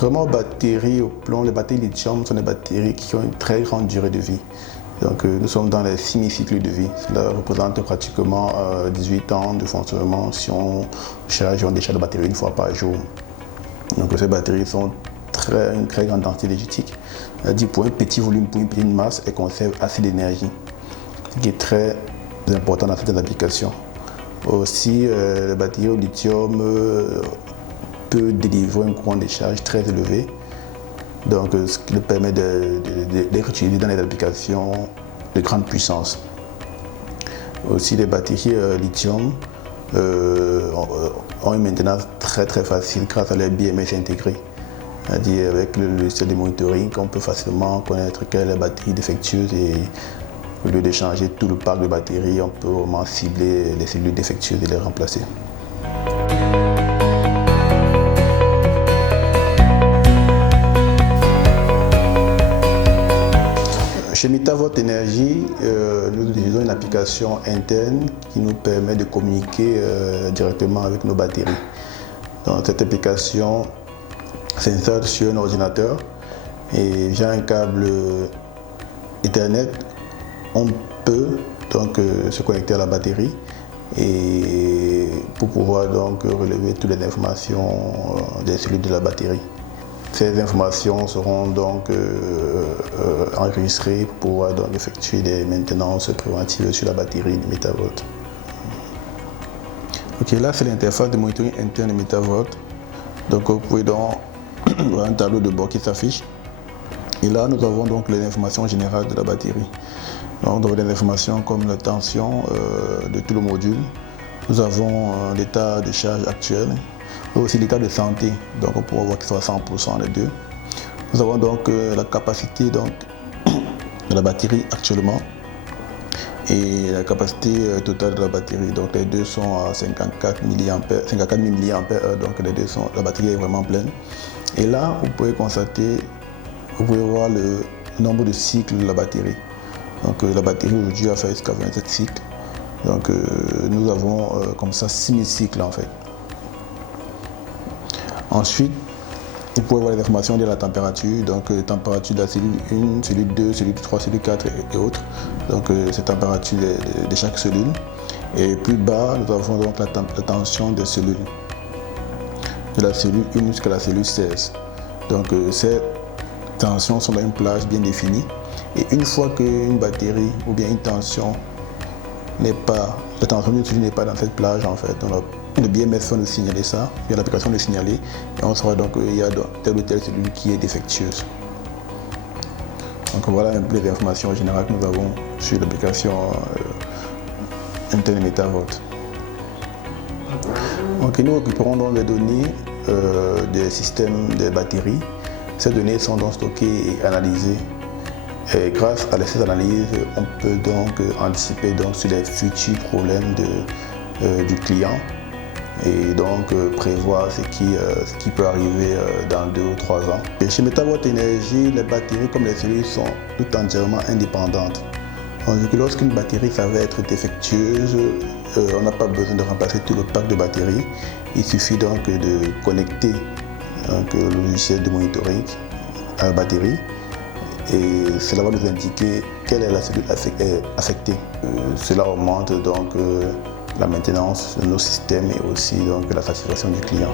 Contrairement aux batteries au plomb, les batteries lithium sont des batteries qui ont une très grande durée de vie. Donc nous sommes dans les 6000 cycles de vie. Cela représente pratiquement 18 ans de fonctionnement si on charge et on décharge la batterie une fois par jour. Donc ces batteries sont une très grande densité énergétique. C'est-à-dire pour un petit volume, pour une petite masse, elles conservent assez d'énergie, ce qui est très important dans certaines applications. Aussi, la batterie au lithium peut délivrer un courant de charge très élevé, donc ce qui lui permet d'être utilisé dans les applications de grande puissance. Aussi, les batteries lithium ont une maintenance très facile grâce à leur BMS intégré. C'est-à-dire avec le logiciel de monitoring, on peut facilement connaître quelle est la batterie défectueuse et au lieu de changer tout le parc de batteries, on peut vraiment cibler les cellules défectueuses et les remplacer. Chez Metavolt Energy, nous utilisons une application interne qui nous permet de communiquer directement avec nos batteries. Donc, cette application s'installe sur un ordinateur et via un câble Ethernet, on peut donc se connecter à la batterie et pour pouvoir donc relever toutes les informations des cellules de la batterie. Ces informations seront donc enregistrées pour pouvoir donc effectuer des maintenances préventives sur la batterie de Metavolt. Ok, là c'est l'interface de monitoring interne de Metavolt. Donc vous pouvez donc voir un tableau de bord qui s'affiche. Et là nous avons donc les informations générales de la batterie. Donc, nous avons des informations comme la tension de tout le module. Nous avons l'état de charge actuel, mais aussi l'état de santé. Donc on pourra voir qu'il soit à 100% les deux. Nous avons donc la capacité donc, de la batterie actuellement et la capacité totale de la batterie. Donc les deux sont à 54 000 mAh, donc les deux sont, la batterie est vraiment pleine. Et là, vous pouvez constater, vous pouvez voir le nombre de cycles de la batterie. Donc la batterie aujourd'hui a fait jusqu'à 27 cycles. Donc nous avons comme ça 6000 cycles en fait. Ensuite, vous pouvez voir les informations de la température, donc température de la cellule 1, cellule 2, cellule 3, cellule 4 et autres. Donc c'est la température de chaque cellule. Et plus bas, nous avons donc la tension des cellules, de la cellule 1 jusqu'à la cellule 16. Donc ces tensions sont dans une plage bien définie. Et une fois qu'une batterie ou bien une tension n'est pas, la tension d'une cellule n'est pas dans cette plage en fait, le BMS va nous signaler ça, il y a l'application de signaler et on saura donc qu'il y a telle ou telle cellule qui est défectueuse. Donc voilà un peu les informations générales que nous avons sur l'application interne Metavolt. Donc nous récupérons donc les données des systèmes des batteries. Ces données sont donc stockées et analysées. Et grâce à ces analyses, on peut donc anticiper donc sur les futurs problèmes du client et donc prévoir ce qui peut arriver dans 2 ou 3 ans. Et chez Metavolt Energy, les batteries comme les cellules sont toutes entièrement indépendantes. Donc lorsqu'une batterie s'avère être défectueuse, on n'a pas besoin de remplacer tout le pack de batterie. Il suffit donc de connecter donc, le logiciel de monitoring à la batterie. Et cela va nous indiquer quelle est la cellule affectée. Cela augmente donc la maintenance de nos systèmes et aussi donc la satisfaction du client.